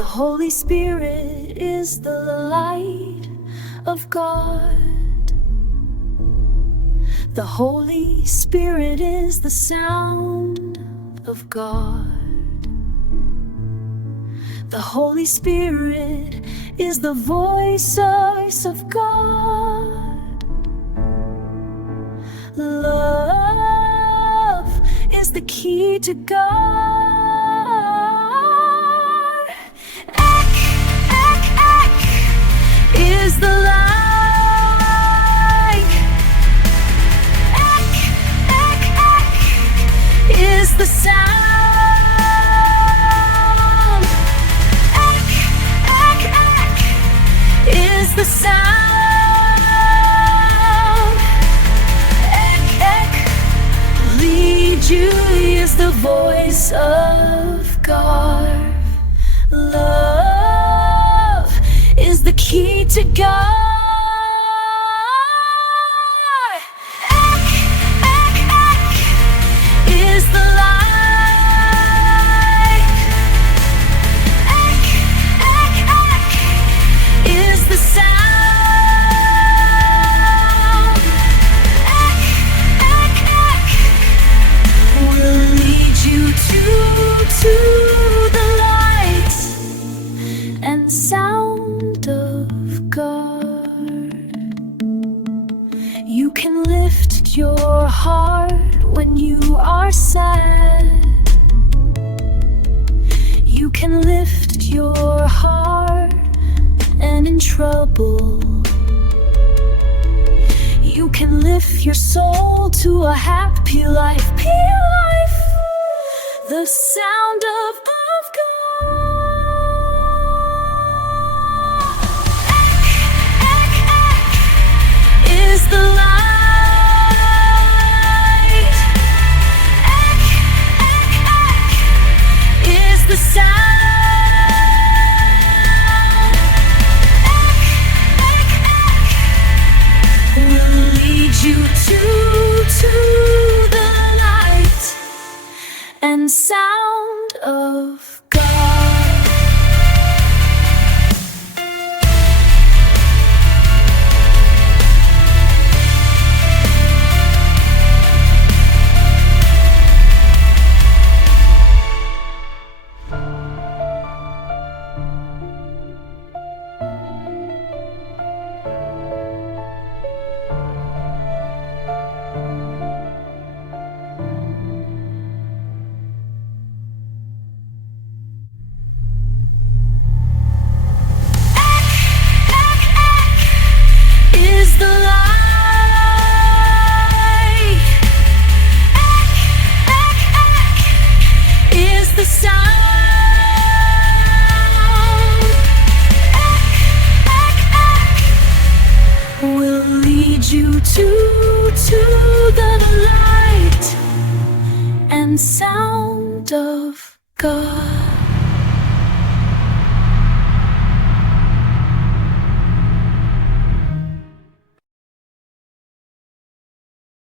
The Holy Spirit is the light of God. The Holy Spirit is the sound of God. The Holy Spirit is the voice of God. Love is the key to God. Is the light. Is the sound. Is the sound. Lead you is the voice of God. Love is the key to God. Is the light. Is the sound. Will lead you to the light and sound of God. You can lift your heart when you are sad. You can lift your heart and in trouble. You can lift your soul to a happy life, pure life. The sound of God. Is the light. Is the sound. Will lead you to the light and sound of God. Is the light. Is the sound. Will lead you to the light and sound of God.